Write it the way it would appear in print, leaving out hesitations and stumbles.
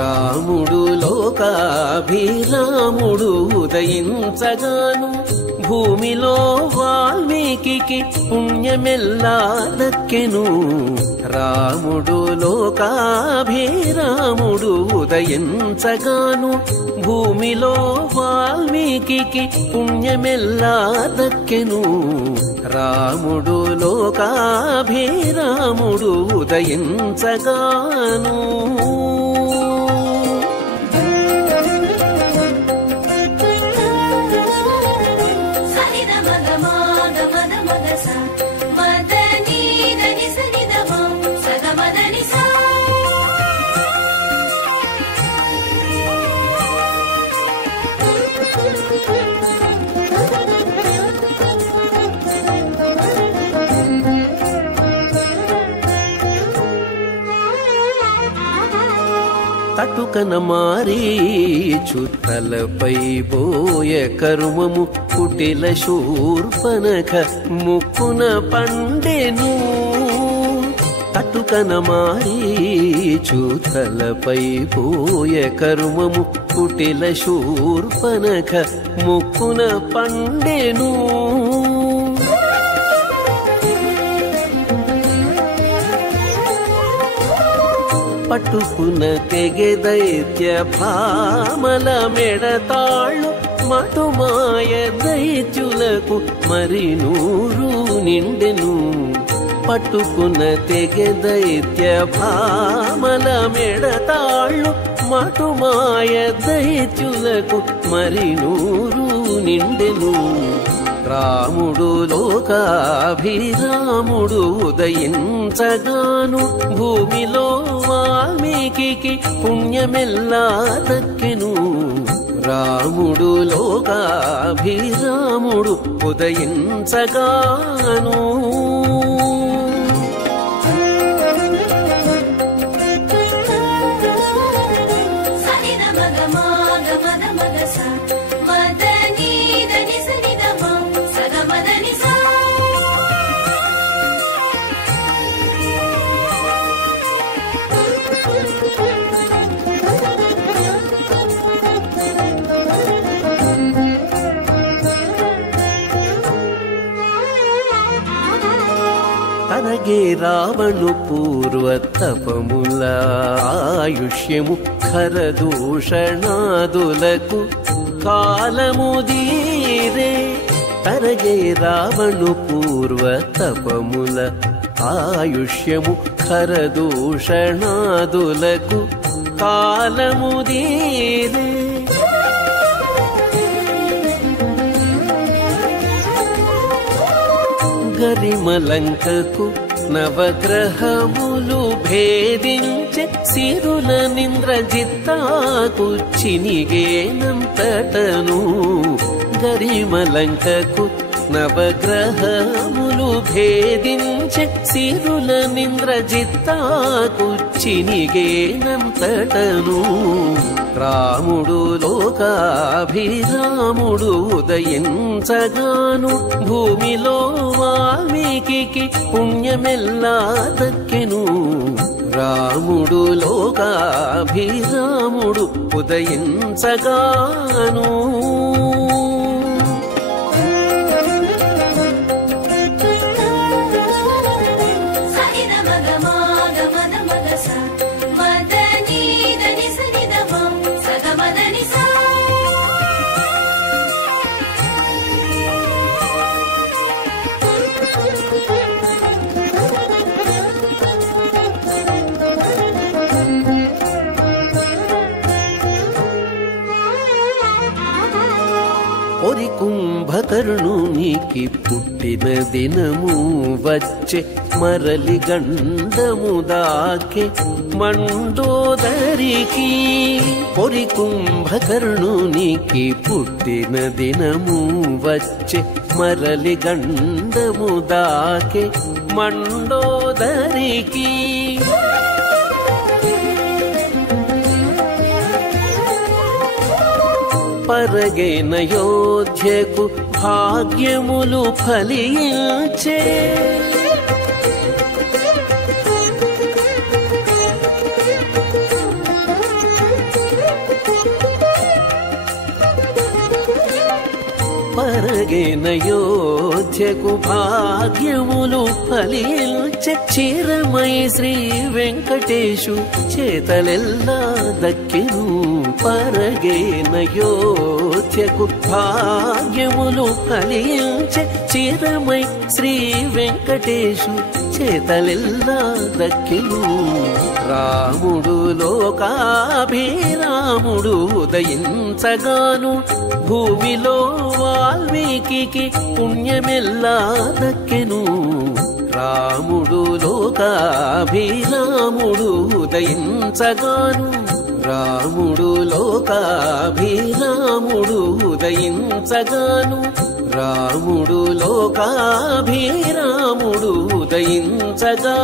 రాముడు లోకాభిరాముడు ఉదయించగాను భూమిలో వాల్మీకి పుణ్యమెల్లా దక్కెను. రాముడు లోకాభిరాముడు ఉదయించగాను భూమిలో వాల్మీకి పుణ్యమెల్లా దక్కెను. రాముడు లోకాభిరాముడు ఉదయించగాను తటుకన మారీచు తలపై బోయ కరుమము కుటిల శూర్పణఖ ముక్కున పండెను. తటుకన మారీచు తలపై బోయ కరుమము కుటిల శూర్పణఖ ముక్కున పండెను. పట్టుకున్న తెగె దైత్య భామల మెడతాళ్ళు మటుమాయ దైత్యులకు మరి నూరు నిండెను. పట్టుకున్న తెగె దైత్య భామల మెడతాళ్ళు మటుమాయ దైత్యులకు మరి నూరు నిండెను. రాముడు లోకాభిరాముడు ఉదయించగాను భూమిలో వాల్మీకి పుణ్యమెల్లా దక్కెను. రాముడు లోకాభిరాముడు ఉదయించగాను తనగే రావణు పూర్వ తపముల ఆయుష్యము ఖరదూషణాదులకు కాలముదీరే. తనగే రావణు పూర్వ తపముల ఆయుష్యము ఖరదూషణాదులకు కాలముదీరే. గరిమలంకకు నవగ్రహములు భేదించే సిరుల నింద్రజిత్తాకు చినిగేనంతటను. గరిమలంకకు నవగ్రహములు భేదించే సిరుల నింద్రజిత్తాకు చినిగేనంతటను. రాముడు లోకాభిరాముడు ఉదయించగాను భూమిలో వాల్మీకి పుణ్యమెల్లా దక్కెను. రాముడు లోకాభిరాముడు ఉదయించగాను ఒరి కుంభకర్ణునికి పుట్టిన దినము వచ్చే మరలి గండము దాకే మండోదరి కుంభోదరించగానందరికీ పొరి కుంభకర్ణునికి పుట్టిన దినము వచ్చే మరలి గండము దాకే మండోదరికి పరగేన యోధ్యకు భాగ్యములు ఫలించే పరగేన యోధ్యకు భాగ్యములు ఫలించే చిరమై శ్రీ వెంకటేశు చేతలెల్లా దక్కెను పరగేన యోధ్యకు భాగ్యములు ఫలించే చిరమై శ్రీ వెంకటేశు చేతలెల్లా దక్కెను రాముడు లోకాభిరాముడు ఉదయించగాను భూమిలో వాల్మీకి పుణ్యమెల్లా దక్కెను రాముడు లోకాభిరాముడు ఉదయించగాను రాముడు లోకాభిరాముడు ఉదయించగాను రాముడు లోకాభిరాముడు ఉదయించగాను